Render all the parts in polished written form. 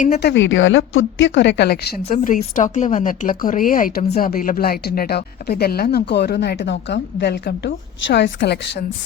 ഇന്നത്തെ വീഡിയോയിൽ പുതിയ കുറേ കളക്ഷൻസും റീസ്റ്റോക്കിൽ വന്നിട്ടുള്ള കുറേ ഐറ്റംസ് അവൈലബിൾ ആയിട്ടുണ്ട് കേട്ടോ. അപ്പോൾ ഇതെല്ലാം നമുക്ക് ഓരോന്നായിട്ട് നോക്കാം. Welcome to choice collections.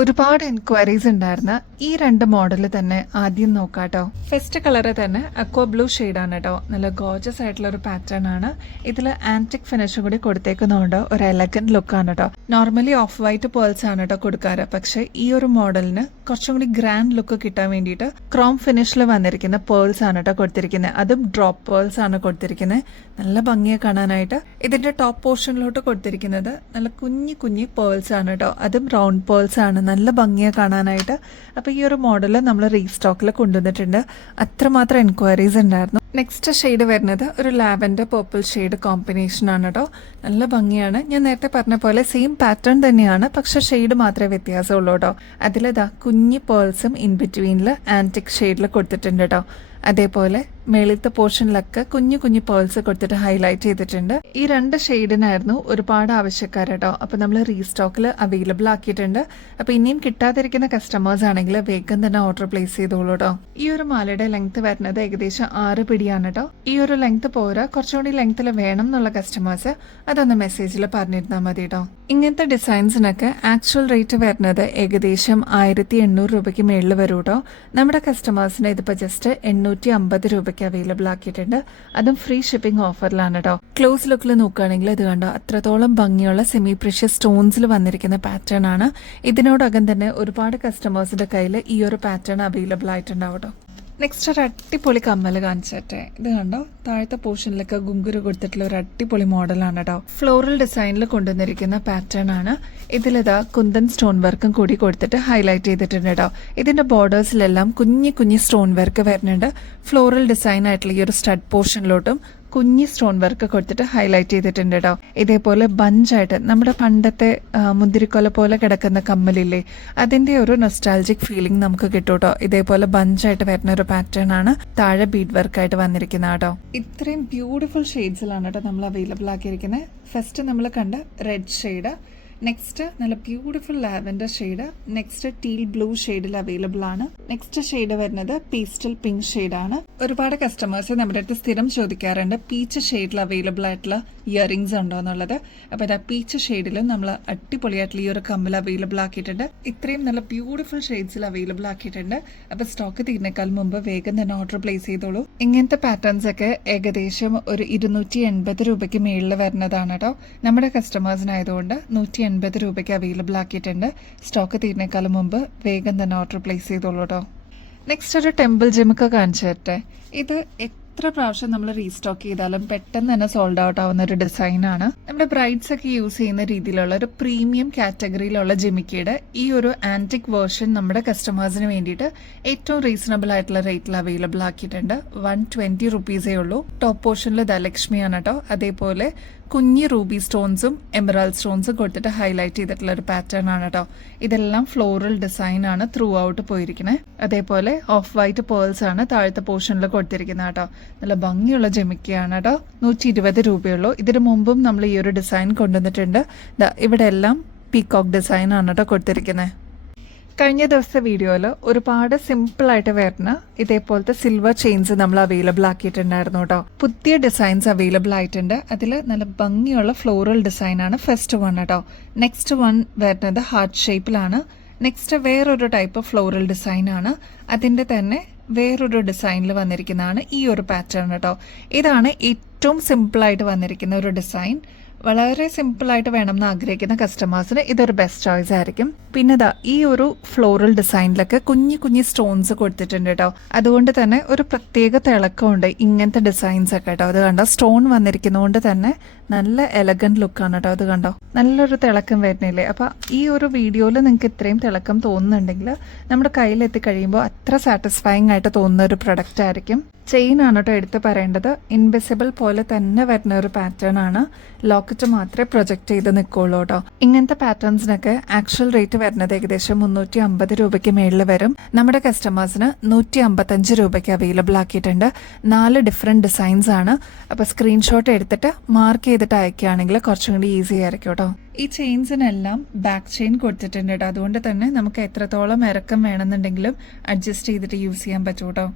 ഒരുപാട് എൻക്വയറീസ് ഉണ്ടായിരുന്ന ഈ രണ്ട് മോഡൽ തന്നെ ആദ്യം നോക്കാം കേട്ടോ. ഫസ്റ്റ് കളർ തന്നെ അക്വ ബ്ലൂ ഷെയ്ഡാണ് കേട്ടോ. നല്ല ഗോർജസ് ആയിട്ടുള്ള ഒരു പാറ്റേൺ ആണ്. ഇതിൽ ആന്റിക് ഫിനിഷും കൂടി കൊടുത്തേക്കുന്നതുകൊണ്ട് ഒരു എലഗന്റ് ലുക്കാണ് കേട്ടോ. നോർമലി ഓഫ് വൈറ്റ് പേൾസ് ആണ് കേട്ടോ കൊടുക്കാറ്. പക്ഷെ ഈ ഒരു മോഡലിന് കുറച്ചും കൂടി ഗ്രാൻഡ് ലുക്ക് കിട്ടാൻ വേണ്ടിയിട്ട് ക്രോം ഫിനിഷിൽ വന്നിരിക്കുന്ന പേൾസ് ആണ് കേട്ടോ കൊടുത്തിരിക്കുന്നത്. അതും ഡ്രോപ്പ് പേൾസ് ആണ് കൊടുത്തിരിക്കുന്നത്. നല്ല ഭംഗിയെ കാണാനായിട്ട്. ഇതിന്റെ ടോപ്പ് പോർഷനിലോട്ട് കൊടുത്തിരിക്കുന്നത് നല്ല കുഞ്ഞി കുഞ്ഞി പേൾസ് ആണ് കേട്ടോ. അതും റൗണ്ട് പേൾസ് ആണ്. നല്ല ഭംഗിയെ കാണാനായിട്ട്. അപ്പോൾ ഈ ഒരു മോഡൽ നമ്മൾ റീസ്റ്റോക്കിൽ കൊണ്ടുവന്നിട്ടുണ്ട്. അത്രമാത്രം എൻക്വയറീസ് ഉണ്ടായിരുന്നു. നെക്സ്റ്റ് ഷെയ്ഡ് വരുന്നത് ഒരു ലാവൻഡർ പർപ്പിൾ ഷെയ്ഡ് കോമ്പിനേഷൻ ആണ് കേട്ടോ. നല്ല ഭംഗിയാണ്. ഞാൻ നേരത്തെ പറഞ്ഞ പോലെ സെയിം പാറ്റേൺ തന്നെയാണ്, പക്ഷെ ഷെയ്ഡ് മാത്രമേ വ്യത്യാസമുള്ളൂ കേട്ടോ. അതിലിതാ കുഞ്ഞി പേൾസും ഇൻ ബിറ്റ്വീനിൽ ആന്റിക് ഷെയ്ഡിൽ കൊടുത്തിട്ടുണ്ട് കേട്ടോ. അതേപോലെ മേളിലത്തെ പോർഷനിലൊക്കെ കുഞ്ഞു കുഞ്ഞു പേൾസ് കൊടുത്തിട്ട് ഹൈലൈറ്റ് ചെയ്തിട്ടുണ്ട്. ഈ രണ്ട് ഷെയ്ഡിനായിരുന്നു ഒരുപാട് ആവശ്യക്കാർ കേട്ടോ. അപ്പോൾ നമ്മൾ റീസ്റ്റോക്കിൽ അവൈലബിൾ ആക്കിയിട്ടുണ്ട്. അപ്പോൾ ഇനിയും കിട്ടാതിരിക്കുന്ന കസ്റ്റമേഴ്സ് ആണെങ്കിൽ വേഗം തന്നെ ഓർഡർ പ്ലേസ് ചെയ്തോളൂ കേട്ടോ. ഈ ഒരു മാലയുടെ ലെങ്ത് വരുന്നത് ഏകദേശം 6 പിടിയാണ് കേട്ടോ. ഈ ഒരു ലെങ്ത് പോരാ, കുറച്ചുകൂടി ലെങ്ത്തിൽ വേണം എന്നുള്ള കസ്റ്റമേഴ്സ് അതൊന്ന് മെസ്സേജിൽ പറഞ്ഞിരുന്നാൽ മതി കേട്ടോ. ഇങ്ങനത്തെ ഡിസൈൻസിനൊക്കെ ആക്ച്വൽ റേറ്റ് വരുന്നത് ഏകദേശം 1800 രൂപയ്ക്ക് മേളിൽ വരും കേട്ടോ. നമ്മുടെ കസ്റ്റമേഴ്സിന് ഇതിപ്പോൾ ജസ്റ്റ് 850 രൂപയ്ക്ക് അവൈലബിൾ ആക്കിയിട്ടുണ്ട്. അതും ഫ്രീ ഷിപ്പിംഗ് ഓഫറിലാണ് കേട്ടോ. ക്ലോസ് ലുക്കിൽ നോക്കുകയാണെങ്കിൽ ഇത് കണ്ടോ, അത്രത്തോളം ഭംഗിയുള്ള സെമി പ്രീഷ്യസ് സ്റ്റോൺസിൽ വന്നിരിക്കുന്ന പാറ്റേൺ ആണ്. ഇതിനോടകം തന്നെ ഒരുപാട് കസ്റ്റമേഴ്സിന്റെ കയ്യിൽ ഈ ഒരു പാറ്റേൺ അവൈലബിൾ ആയിട്ടുണ്ടാവും കേട്ടോ. നെക്സ്റ്റ് ഒരു അടിപൊളി കമ്മൽ കാണിച്ചിട്ടെ. ഇത് കണ്ടോ, താഴത്തെ പോർഷനിലൊക്കെ ഗുങ്കുരു കൊടുത്തിട്ടുള്ള ഒരു അടിപൊളി മോഡലാണ് കേട്ടോ. ഫ്ലോറൽ ഡിസൈനിൽ കൊണ്ടുവന്നിരിക്കുന്ന പാറ്റേൺ ആണ്. ഇതിലിതാ കുന്തൻ സ്റ്റോൺ വർക്കും കൂടി കൊടുത്തിട്ട് ഹൈലൈറ്റ് ചെയ്തിട്ടുണ്ട് കേട്ടോ. ഇതിന്റെ ബോർഡേഴ്സിലെല്ലാം കുഞ്ഞി കുഞ്ഞി സ്റ്റോൺ വർക്ക് വരുന്നുണ്ട്. ഫ്ലോറൽ ഡിസൈൻ ആയിട്ടുള്ള ഈ ഒരു സ്റ്റഡ് പോർഷനിലോട്ടും കുഞ്ഞി സ്റ്റോൺ വർക്ക് കൊടുത്തിട്ട് ഹൈലൈറ്റ് ചെയ്തിട്ടുണ്ട് കേട്ടോ. ഇതേപോലെ ബഞ്ചായിട്ട് നമ്മുടെ പണ്ടത്തെ മുന്തിരിക്കൊല പോലെ കിടക്കുന്ന കമ്മലില്ലേ, അതിന്റെ ഒരു നൊസ്റ്റാൾജിക് ഫീലിംഗ് നമുക്ക് കിട്ടും കേട്ടോ. ഇതേപോലെ ബഞ്ചായിട്ട് വരുന്ന ഒരു പാറ്റേൺ ആണ്. താഴെ ബീഡ് വർക്കായിട്ട് വന്നിരിക്കുന്ന കേട്ടോ. ഇത്രയും ബ്യൂട്ടിഫുൾ ഷെയ്ഡ്സിലാണ് കേട്ടോ നമ്മൾ അവൈലബിൾ ആക്കിയിരിക്കുന്നത്. ഫസ്റ്റ് നമ്മൾ കണ്ട റെഡ് ഷെയ്ഡ്, നെക്സ്റ്റ് നല്ല beautiful lavender shade, next teal blue ഷെയ്ഡിൽ അവൈലബിൾ ആണ്. നെക്സ്റ്റ് ഷെയ്ഡ് വരുന്നത് പീസ്റ്റൽ പിങ്ക് ഷെയ്ഡാണ്. ഒരുപാട് കസ്റ്റമേഴ്സ് നമ്മുടെ അടുത്ത് സ്ഥിരം ചോദിക്കാറുണ്ട് പീച്ച് ഷെയ്ഡിൽ അവൈലബിൾ ആയിട്ടുള്ള ഇയറിംഗ്സ് ഉണ്ടോ എന്നുള്ളത്. അപ്പോൾ ഇതാ പീച്ച് ഷെയ്ഡിലും നമ്മൾ അടിപൊളിയായിട്ടുള്ള ഈ ഒരു കമ്മൽ അവൈലബിൾ ആക്കിയിട്ടുണ്ട്. ഇത്രയും നല്ല ബ്യൂട്ടിഫുൾ ഷെയ്ഡ്സിൽ അവൈലബിൾ ആക്കിയിട്ടുണ്ട്. അപ്പോൾ സ്റ്റോക്ക് തീരുന്നേക്കാൾ മുമ്പ് വേഗം തന്നെ ഓർഡർ പ്ലേസ് ചെയ്തോളൂ. ഇങ്ങനത്തെ പാറ്റേൺസ് ഒക്കെ ഏകദേശം ഒരു 280 രൂപയ്ക്ക് മേളിൽ വരുന്നതാണ് കേട്ടോ. നമ്മുടെ കസ്റ്റമേഴ്സിനായതുകൊണ്ട് 180 രൂപയ്ക്ക് അവൈലബിൾ ആക്കിയിട്ടുണ്ട്. സ്റ്റോക്ക് തീരുന്നേക്കാളും മുമ്പ് വേഗം തന്നെ ഓർഡർ പ്ലേസ് ചെയ്തോളൂ കേട്ടോ. നെക്സ്റ്റ് ഒരു ടെമ്പിൾ ജിമൊക്കെ കാണിച്ചു തരട്ടെ. ഇത് എത്ര പ്രാവശ്യം നമ്മൾ റീസ്റ്റോക്ക് ചെയ്താലും പെട്ടെന്ന് തന്നെ സോൾഡ് ഔട്ട് ആവുന്ന ഒരു ഡിസൈനാണ്. നമ്മുടെ ബ്രൈഡ്സ് ഒക്കെ യൂസ് ചെയ്യുന്ന രീതിയിലുള്ള ഒരു പ്രീമിയം കാറ്റഗറിയിലുള്ള ജിമിക്കിയുടെ ഈ ഒരു ആന്റിക് വേർഷൻ നമ്മുടെ കസ്റ്റമേഴ്സിന് വേണ്ടിയിട്ട് ഏറ്റവും റീസണബിൾ ആയിട്ടുള്ള റേറ്റിൽ അവൈലബിൾ ആക്കിയിട്ടുണ്ട്. 120 റുപ്പീസേ ഉള്ളൂ. ടോപ്പ് പോർഷനിൽ ധനലക്ഷ്മിയാണ് കേട്ടോ. അതേപോലെ കുഞ്ഞി റൂബി സ്റ്റോൺസും എമറാൾഡ് സ്റ്റോൺസും കൊടുത്തിട്ട് ഹൈലൈറ്റ് ചെയ്തിട്ടുള്ള ഒരു പാറ്റേൺ ആണ് കേട്ടോ. ഇതെല്ലാം ഫ്ലോറൽ ഡിസൈൻ ആണ് ത്രൂ ഔട്ട് പോയിരിക്കുന്നത്. അതേപോലെ ഓഫ് വൈറ്റ് പേൾസ് ആണ് താഴത്തെ പോർഷനിൽ കൊടുത്തിരിക്കുന്നത് കേട്ടോ. നല്ല ഭംഗിയുള്ള ജെമിക്കയാണ് കേട്ടോ. 120 രൂപയുള്ളൂ. ഇതിനു മുമ്പും നമ്മൾ ഈ ഒരു ഡിസൈൻ കൊണ്ടുവന്നിട്ടുണ്ട്. ഇവിടെ എല്ലാം പീകോക്ക് ഡിസൈൻ ആണ് കേട്ടോ കൊടുത്തിരിക്കുന്നത്. കഴിഞ്ഞ ദിവസത്തെ വീഡിയോയിൽ ഒരുപാട് സിമ്പിളായിട്ട് വരുന്ന ഇതേപോലത്തെ സിൽവർ ചെയിൻസ് നമ്മൾ അവൈലബിൾ ആക്കിയിട്ടുണ്ടായിരുന്നു കേട്ടോ. പുതിയ ഡിസൈൻസ് അവൈലബിൾ ആയിട്ടുണ്ട്. അതിൽ നല്ല ഭംഗിയുള്ള ഫ്ലോറൽ ഡിസൈൻ ആണ് ഫസ്റ്റ് വൺ കേട്ടോ. നെക്സ്റ്റ് വൺ വരുന്നത് ഹാർട്ട് ഷേപ്പിലാണ്. നെക്സ്റ്റ് വേറൊരു ടൈപ്പ് ഫ്ലോറൽ ഡിസൈൻ ആണ്. അതിൻ്റെ തന്നെ വേറൊരു ഡിസൈനിൽ വന്നിരിക്കുന്നതാണ് ഈ ഒരു പാറ്റേൺ കേട്ടോ. ഇതാണ് ഏറ്റവും സിമ്പിളായിട്ട് വന്നിരിക്കുന്ന ഒരു ഡിസൈൻ. വളരെ സിമ്പിളായിട്ട് വേണമെന്ന് ആഗ്രഹിക്കുന്ന കസ്റ്റമേഴ്സിന് ഇതൊരു ബെസ്റ്റ് ചോയ്സ് ആയിരിക്കും. പിന്നെ ഈ ഒരു ഫ്ലോറൽ ഡിസൈനിലൊക്കെ കുഞ്ഞി കുഞ്ഞി സ്റ്റോൺസ് കൊടുത്തിട്ടുണ്ട് കേട്ടോ. അതുകൊണ്ട് തന്നെ ഒരു പ്രത്യേക തിളക്കമുണ്ട് ഇങ്ങനത്തെ ഡിസൈൻസ് ഒക്കെ കേട്ടോ. അത് കണ്ടോ, സ്റ്റോൺ വന്നിരിക്കുന്നതുകൊണ്ട് തന്നെ നല്ല എലഗന്റ് ലുക്കാണ് കേട്ടോ. അത് കണ്ടോ, നല്ലൊരു തിളക്കം വരുന്നില്ലേ. അപ്പൊ ഈ ഒരു വീഡിയോയിൽ നിങ്ങൾക്ക് ഇത്രയും തിളക്കം തോന്നുന്നുണ്ടെങ്കിൽ നമ്മുടെ കയ്യിലെത്തി കഴിയുമ്പോൾ അത്ര സാറ്റിസ്ഫൈങ് ആയിട്ട് തോന്നുന്ന ഒരു പ്രൊഡക്റ്റ് ആയിരിക്കും. ചെയിൻ ആണ് കേട്ടോ എടുത്ത് പറയേണ്ടത്. ഇൻവിസിബിൾ പോലെ തന്നെ വരുന്ന ഒരു പാറ്റേൺ ആണ്. ലോക്കറ്റ് മാത്രമേ പ്രൊജക്ട് ചെയ്ത് നിൽക്കുള്ളൂ കേട്ടോ. ഇങ്ങനത്തെ പാറ്റേൺസിനൊക്കെ ആക്ച്വൽ റേറ്റ് വരുന്നത് ഏകദേശം 350 രൂപയ്ക്ക് മേളിൽ വരും. നമ്മുടെ കസ്റ്റമേഴ്സിന് 155 രൂപയ്ക്ക് അവൈലബിൾ ആക്കിയിട്ടുണ്ട്. 4 ഡിഫറെന്റ് ഡിസൈൻസ് ആണ്. അപ്പൊ സ്ക്രീൻഷോട്ട് എടുത്തിട്ട് മാർക്ക് ചെയ്തിട്ട് അയക്കുകയാണെങ്കിൽ കുറച്ചും കൂടി ഈസി ആയിരിക്കും കേട്ടോ. ഈ ചെയിൻസിനെല്ലാം ബാക്ക് ചെയിൻ കൊടുത്തിട്ടുണ്ട് കേട്ടോ. അതുകൊണ്ട് തന്നെ നമുക്ക് എത്രത്തോളം ഇറക്കം വേണമെന്നുണ്ടെങ്കിലും അഡ്ജസ്റ്റ് ചെയ്തിട്ട് യൂസ് ചെയ്യാൻ പറ്റും കേട്ടോ.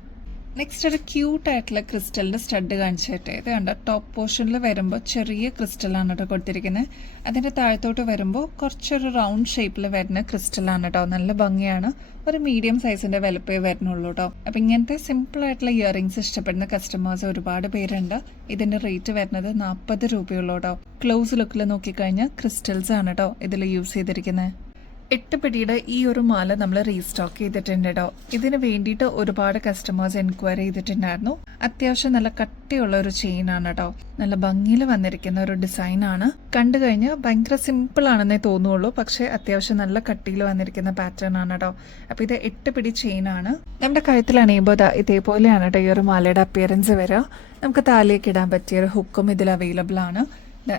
നെക്സ്റ്റ് ഒരു ക്യൂട്ട് ആയിട്ടുള്ള ക്രിസ്റ്റലിന്റെ സ്റ്റഡ് കാണിച്ചിട്ട് ഇത് കണ്ട ടോപ്പ് പോർഷനിൽ വരുമ്പോൾ ചെറിയ ക്രിസ്റ്റലാണ് കേട്ടോ കൊടുത്തിരിക്കുന്നത്. അതിന്റെ താഴത്തോട്ട് വരുമ്പോൾ കുറച്ചൊരു റൗണ്ട് ഷേപ്പിൽ വരുന്ന ക്രിസ്റ്റലാണ് കേട്ടോ. നല്ല ഭംഗിയാണ്. ഒരു മീഡിയം സൈസിന്റെ വലുപ്പേ വരുന്നുള്ളൂ കേട്ടോ. അപ്പൊ ഇങ്ങനത്തെ സിമ്പിൾ ആയിട്ടുള്ള ഇയറിംഗ്സ് ഇഷ്ടപ്പെടുന്ന കസ്റ്റമേഴ്സ് ഒരുപാട് പേരുണ്ട്. ഇതിന്റെ റേറ്റ് വരുന്നത് 40 രൂപയുള്ളൂ കേട്ടോ. ക്ലോസ് ലുക്കിൽ നോക്കിക്കഴിഞ്ഞാൽ ക്രിസ്റ്റൽസ് ആണ് കേട്ടോ ഇതിൽ യൂസ് ചെയ്തിരിക്കുന്നത്. 8 പിടിയുടെ ഈ ഒരു മാല നമ്മൾ റീസ്റ്റോക്ക് ചെയ്തിട്ടുണ്ട് കേട്ടോ. ഇതിന് വേണ്ടിയിട്ട് ഒരുപാട് കസ്റ്റമേഴ്സ് എൻക്വയറി ചെയ്തിട്ടുണ്ടായിരുന്നു. അത്യാവശ്യം നല്ല കട്ടിയുള്ള ഒരു ചെയിൻ ആണ് കേട്ടോ. നല്ല ഭംഗിയിൽ വന്നിരിക്കുന്ന ഒരു ഡിസൈൻ ആണ്. കണ്ടു കഴിഞ്ഞാൽ ഭയങ്കര സിമ്പിൾ ആണെന്നേ തോന്നുള്ളൂ, പക്ഷെ അത്യാവശ്യം നല്ല കട്ടിയിൽ വന്നിരിക്കുന്ന പാറ്റേൺ ആണ് കേട്ടോ. അപ്പൊ ഇത് 8 പിടി ചെയിൻ ആണ്. നമ്മുടെ കഴുത്തിൽ അണിയുമ്പോൾ ഇതേപോലെയാണ് കേട്ടോ ഈ ഒരു മാലയുടെ അപ്പിയറൻസ് വരിക. നമുക്ക് താലിയൊക്കെ ഇടാൻ പറ്റിയ ഒരു ഹുക്കും ഇതിൽ അവൈലബിൾ ആണ്.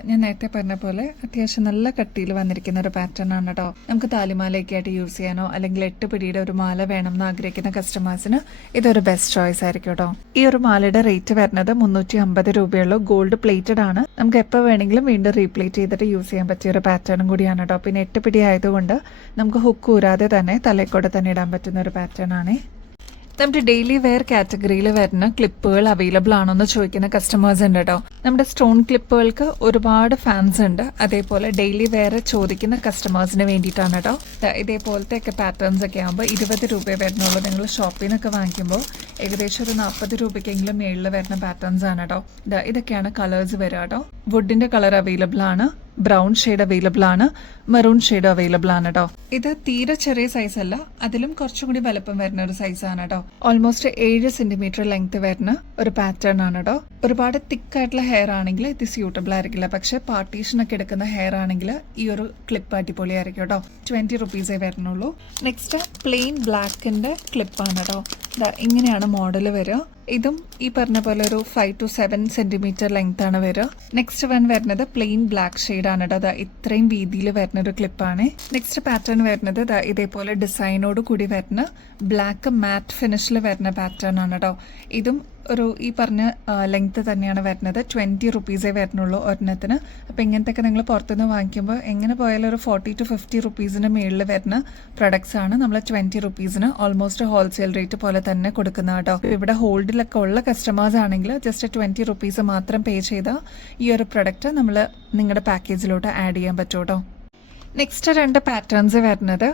ഞാൻ നേരത്തെ പറഞ്ഞ പോലെ അത്യാവശ്യം നല്ല കട്ടിയിൽ വന്നിരിക്കുന്ന ഒരു പാറ്റേൺ ആണ് കേട്ടോ. നമുക്ക് താലിമാലയൊക്കെ ആയിട്ട് യൂസ് ചെയ്യാനോ അല്ലെങ്കിൽ 8 പിടിയുടെ ഒരു മാല വേണം എന്ന് ആഗ്രഹിക്കുന്ന കസ്റ്റമേഴ്സിന് ഇതൊരു ബെസ്റ്റ് ചോയ്സ് ആയിരിക്കും കേട്ടോ. ഈ ഒരു മാലയുടെ റേറ്റ് വരുന്നത് 350 രൂപയുള്ളൂ. ഗോൾഡ് പ്ലേറ്റഡ് ആണ്. നമുക്ക് എപ്പോൾ വേണമെങ്കിലും വീണ്ടും റീപ്ലേറ്റ് ചെയ്തിട്ട് യൂസ് ചെയ്യാൻ പറ്റിയ ഒരു പാറ്റേണും കൂടിയാണ് കേട്ടോ. പിന്നെ 8 പിടി ആയതുകൊണ്ട് നമുക്ക് ഹുക്ക് ഊരാതെ തന്നെ തലയ്ക്കൂടെ തന്നെ ഇടാൻ പറ്റുന്ന ഒരു പാറ്റേൺ ആണ്. നമ്മുടെ ഡെയിലി വെയർ കാറ്റഗറിയിൽ വരുന്ന ക്ലിപ്പുകൾ അവൈലബിൾ ആണോ എന്ന് ചോദിക്കുന്ന കസ്റ്റമേഴ്സ് ഉണ്ട് കേട്ടോ. നമ്മുടെ സ്റ്റോൺ ക്ലിപ്പുകൾക്ക് ഒരുപാട് ഫാൻസ് ഉണ്ട്. അതേപോലെ ഡെയിലി വെയർ ചോദിക്കുന്ന കസ്റ്റമേഴ്സിന് വേണ്ടിയിട്ടാണ് കേട്ടോ. ഇതേപോലത്തെ ഒക്കെ പാറ്റേൺസ് ഒക്കെ ആകുമ്പോൾ 20 രൂപ വരുന്നുള്ളൂ. നിങ്ങൾ ഷോപ്പിൽ നിന്നൊക്കെ വാങ്ങിക്കുമ്പോൾ ഏകദേശം ഒരു 40 രൂപയ്ക്കെങ്കിലും മേളിൽ വരുന്ന പാറ്റേൺസ് ആണ് കേട്ടോ. ഇതൊക്കെയാണ് കളേഴ്സ് വരിക കേട്ടോ. വുഡിന്റെ കളർ അവൈലബിൾ ആണ്, ബ്രൗൺ ഷെയ്ഡ് അവൈലബിൾ ആണ്, മെറൂൺ ഷെയ്ഡ് അവൈലബിൾ ആണ് കേട്ടോ. ഇത് തീരെ ചെറിയ സൈസ് അല്ല, അതിലും കുറച്ചും കൂടി വലുപ്പം വരുന്ന ഒരു സൈസ് ആണ് കേട്ടോ. ഓൾമോസ്റ്റ് 7 സെന്റിമീറ്റർ ലെങ്ത് വരുന്ന ഒരു പാറ്റേൺ ആണ് കേട്ടോ. ഒരുപാട് തിക്ക് ആയിട്ടുള്ള ഹെയർ ആണെങ്കിൽ ഇത് സ്യൂട്ടബിൾ ആയിരിക്കില്ല, പക്ഷെ പാർട്ടീഷൻ ഒക്കെ എടുക്കുന്ന ഹെയർ ആണെങ്കിൽ ഈ ഒരു ക്ലിപ്പ് അടിപൊളി ആയിരിക്കും കേട്ടോ. 20 റുപ്പീസേ വരുന്നുള്ളൂ. നെക്സ്റ്റ് പ്ലെയിൻ ബ്ലാക്കിന്റെ ക്ലിപ്പാണ് കേട്ടോ. ഇങ്ങനെയാണ് മോഡൽ വരിക. ഇതും ഈ പറഞ്ഞ പോലെ ഒരു 5 to 7 സെന്റിമീറ്റർ ലെങ്ത് ആണ് വരിക. നെക്സ്റ്റ് വൺ വരുന്നത് പ്ലെയിൻ ബ്ലാക്ക് ഷെയ്ഡ് ആണ് കേട്ടോ. ഇത്രയും വീതിയിൽ വരുന്ന ഒരു ക്ലിപ്പാണ്. നെക്സ്റ്റ് പാറ്റേൺ വരുന്നത് ഇതേപോലെ ഡിസൈനോട് കൂടി വരുന്ന ബ്ലാക്ക് മാറ്റ് ഫിനിഷിൽ വരുന്ന പാറ്റേൺ ആണ് കേട്ടോ. ഇതും ഒരു ഈ പറഞ്ഞ ലെങ്ത് തന്നെയാണ് വരുന്നത്. 20 റുപ്പീസേ വരുന്നുള്ളൂ ഒരെണ്ണത്തിന്. അപ്പം ഇങ്ങനത്തെ നിങ്ങൾ പുറത്തുനിന്ന് വാങ്ങിക്കുമ്പോൾ എങ്ങനെ പോയാലും ഒരു 40 to 50 റുപ്പീസിന് മേളിൽ വരുന്ന പ്രൊഡക്ട്സ് ആണ് നമ്മൾ 20 റുപ്പീസിന് ഓൾമോസ്റ്റ് ഹോൾസെയിൽ റേറ്റ് പോലെ തന്നെ കൊടുക്കുന്ന കേട്ടോ. ഇവിടെ ഹോൾഡിലൊക്കെ ഉള്ള കസ്റ്റമേഴ്സ് ആണെങ്കിൽ ജസ്റ്റ് 20 റുപ്പീസ് മാത്രം പേ ചെയ്താൽ ഈ ഒരു പ്രൊഡക്റ്റ് നമ്മൾ നിങ്ങളുടെ പാക്കേജിലോട്ട് ആഡ് ചെയ്യാൻ പറ്റും കേട്ടോ. നെക്സ്റ്റ് 2 പാറ്റേൺസ് വരുന്നത്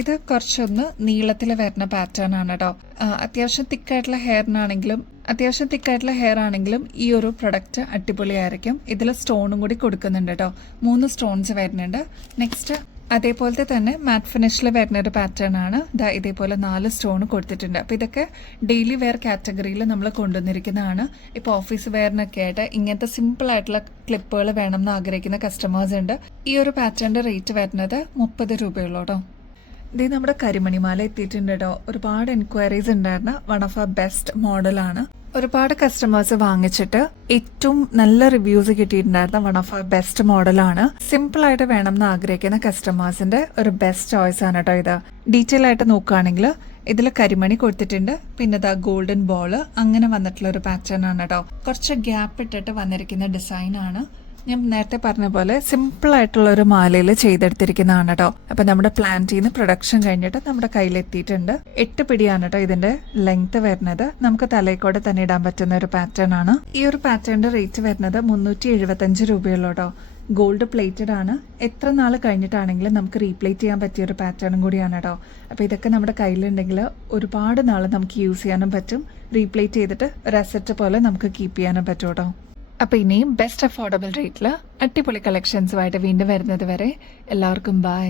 ഇത് കുറച്ചൊന്ന് നീളത്തിൽ വരുന്ന പാറ്റേൺ ആണ് കേട്ടോ. അത്യാവശ്യം തിക്കായിട്ടുള്ള ഹെയർ ആണെങ്കിലും ഈ ഒരു പ്രൊഡക്റ്റ് അടിപൊളിയായിരിക്കും. ഇതിൽ സ്റ്റോണും കൂടി കൊടുക്കുന്നുണ്ട് കേട്ടോ. 3 സ്റ്റോൺസ് വരുന്നുണ്ട്. നെക്സ്റ്റ് അതേപോലത്തെ തന്നെ മാറ്റ് ഫിനിഷിൽ വരുന്ന ഒരു പാറ്റേൺ ആണ്. ഇതേപോലെ 4 സ്റ്റോൺ കൊടുത്തിട്ടുണ്ട്. അപ്പോൾ ഇതൊക്കെ ഡെയിലി വെയർ കാറ്റഗറിയിൽ നമ്മൾ കൊണ്ടുവന്നിരിക്കുന്നതാണ്. ഇപ്പോൾ ഓഫീസ് വെയറിനൊക്കെ ആയിട്ട് ഇങ്ങനത്തെ സിമ്പിൾ ആയിട്ടുള്ള ക്ലിപ്പുകൾ വേണം എന്ന് ആഗ്രഹിക്കുന്ന കസ്റ്റമേഴ്സ് ഉണ്ട്. ഈ ഒരു പാറ്റേണിന്റെ റേറ്റ് വരുന്നത് 30 രൂപയുള്ളൂ കേട്ടോ. ഇത് നമ്മുടെ കരിമണിമാല എത്തിയിട്ടുണ്ട് കേട്ടോ. ഒരുപാട് എൻക്വയറീസ് ഉണ്ടായിരുന്ന വൺ ഓഫ് ആ ബെസ്റ്റ് മോഡലാണ്. ഒരുപാട് കസ്റ്റമേഴ്സ് വാങ്ങിച്ചിട്ട് ഏറ്റവും നല്ല റിവ്യൂസ് കിട്ടിയിട്ടുണ്ടായിരുന്ന വൺ ഓഫ് ആ ബെസ്റ്റ് മോഡലാണ്. സിമ്പിൾ ആയിട്ട് വേണം എന്ന് ആഗ്രഹിക്കുന്ന കസ്റ്റമേഴ്സിന്റെ ഒരു ബെസ്റ്റ് ചോയ്സ് ആണ് കേട്ടോ ഇത്. ഡീറ്റെയിൽ ആയിട്ട് നോക്കുകയാണെങ്കിൽ ഇതിൽ കരിമണി കൊടുത്തിട്ടുണ്ട്. പിന്നെ ഗോൾഡൻ ബോൾ അങ്ങനെ വന്നിട്ടുള്ള ഒരു പാറ്റേൺ ആണ് കേട്ടോ. കുറച്ച് ഗ്യാപ്പ് ഇട്ടിട്ട് വന്നിരിക്കുന്ന ഡിസൈൻ ആണ്. ഞാൻ നേരത്തെ പറഞ്ഞ പോലെ സിമ്പിൾ ആയിട്ടുള്ള ഒരു മാലയിൽ ചെയ്തെടുത്തിരിക്കുന്നതാണ് കേട്ടോ. അപ്പൊ നമ്മുടെ പ്ലാന്റിൽ നിന്ന് പ്രൊഡക്ഷൻ കഴിഞ്ഞിട്ട് നമ്മുടെ കയ്യിലെത്തിയിട്ടുണ്ട്. 8 പിടിയാണ് കേട്ടോ ഇതിന്റെ ലെങ്ത് വരുന്നത്. നമുക്ക് തലയിക്കോടെ തന്നെ ഇടാൻ പറ്റുന്ന ഒരു പാറ്റേൺ ആണ്. ഈ ഒരു പാറ്റേണിന്റെ റേറ്റ് വരുന്നത് 375 രൂപയുള്ളൂ കേട്ടോ. ഗോൾഡ് പ്ലേറ്റഡ് ആണ്. എത്ര നാൾ കഴിഞ്ഞിട്ടാണെങ്കിലും നമുക്ക് റീപ്ലേറ്റ് ചെയ്യാൻ പറ്റിയ ഒരു പാറ്റേണും കൂടിയാണ് കേട്ടോ. അപ്പോൾ ഇതൊക്കെ നമ്മുടെ കയ്യിലുണ്ടെങ്കിൽ ഒരുപാട് നാൾ നമുക്ക് യൂസ് ചെയ്യാനും പറ്റും. റീപ്ലേറ്റ് ചെയ്തിട്ട് ഒരു അസറ്റ് പോലെ നമുക്ക് കീപ്പ് ചെയ്യാനും പറ്റും കേട്ടോ. അപ്പോൾ ഇനിയും ബെസ്റ്റ് അഫോർഡബിൾ റേറ്റിൽ അടിപൊളി കളക്ഷൻസുമായിട്ട് വീണ്ടും വരുന്നത് വരെ എല്ലാവർക്കും ബൈ.